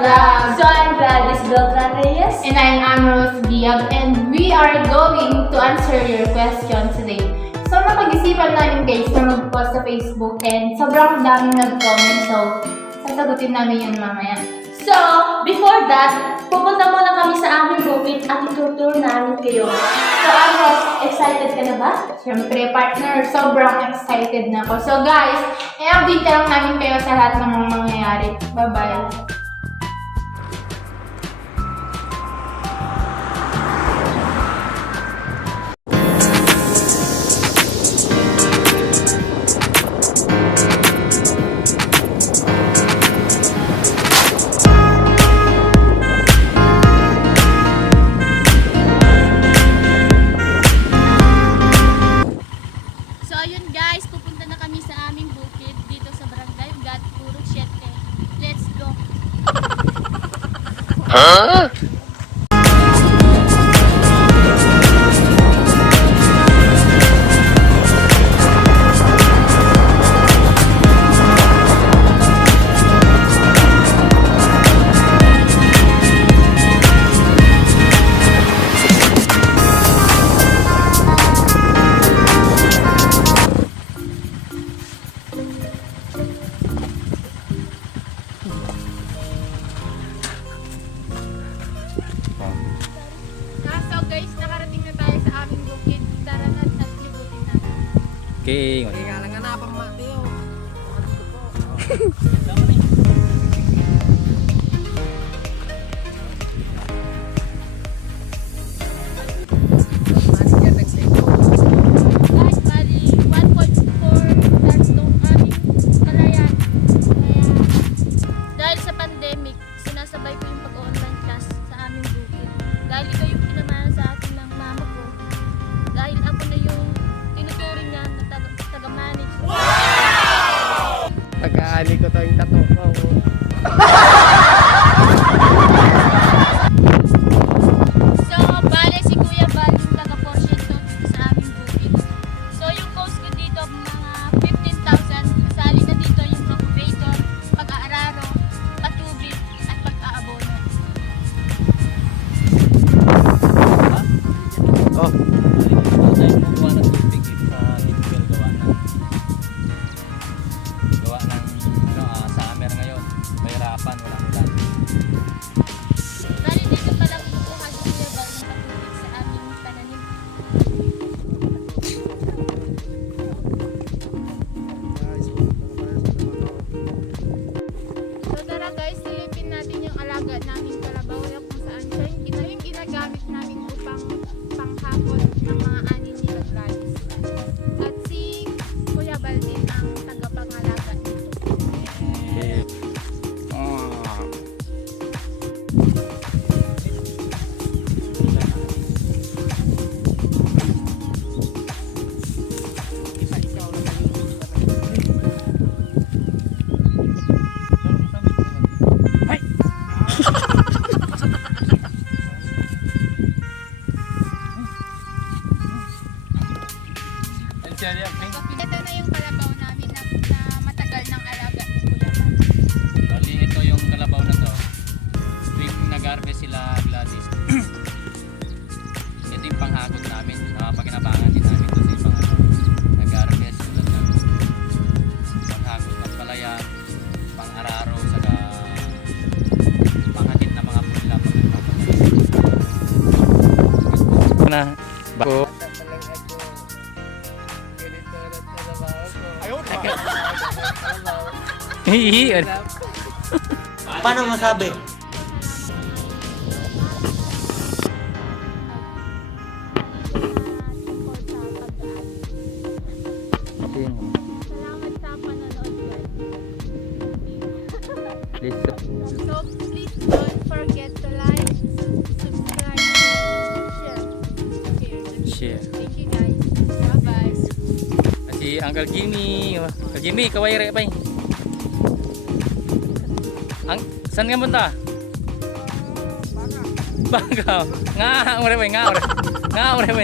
vlog. So I'm Gladys Beltran Reyes. And I'm Amrose Diab, and we are going to answer your questions today. So napag-isipan namin guys na mag-post sa Facebook and sobrang daming nag-comment, so sasagutin namin yun mamaya. So, before that, pupunta muna kami sa aming bukid at itutur namin kayo. So, Amrose, excited ka na ba? Siyempre, partner, sobrang excited na ako. So guys, i-update lang namin kayo sa lahat ng mga mangyayari. Bye-bye! Huh? Okay. Kaya lang hanapan Mateo. Dahil sa pandemic, sinasabay ko yung pag-online class sa aming bukid. Dahil ito yung pinamana sa akin ng mama ko. Dahil ako na yung tinuturing niya na taga-manage. Pag-aali ko to yung tato ko. So, bale si Kuya Bal yung taga-portion to sa aming bukid. So, yung cost ko dito, mga 15,000. Kasali na dito yung operator, pag-aararo, patubig, at pag-aabono. Oh. Tayo kumukuha ng tubig sa Litwell gawa ng summer ngayon. Mahirapan, walang ulan. Bali dito pala kumukuha si Kuya Bal ng patubig sa aming pananim. So tara guys, silipin natin yung alaga naming kalabaw na kung saan siya yung ginagamit namin upang panghapon ng mga ani nila Gladys. At si Kuya Bal din ang tagapangalaga dito. Okay. Ito na yung kalabaw namin na matagal ng alaga ni Kuya Bal. Bali, ito yung kalabaw na to. Tuwing nag-harvest sila Gladys. Ito yung panghagod namin. Pagkinabangan din namin ito sa ibang nag-harvest tulad ng panghagod ng palaya, pang-araro, saka panghatid na mga pula na bako. Hihi. Paano masabi? Salamat sa panonood guys. Please. So please don't forget to like, subscribe, and share. Thank you guys. Bye-bye. Si Uncle Jimmy. Uncle Jimmy, kaway re pa. Saan nga punta? Bangka. Nga, ore.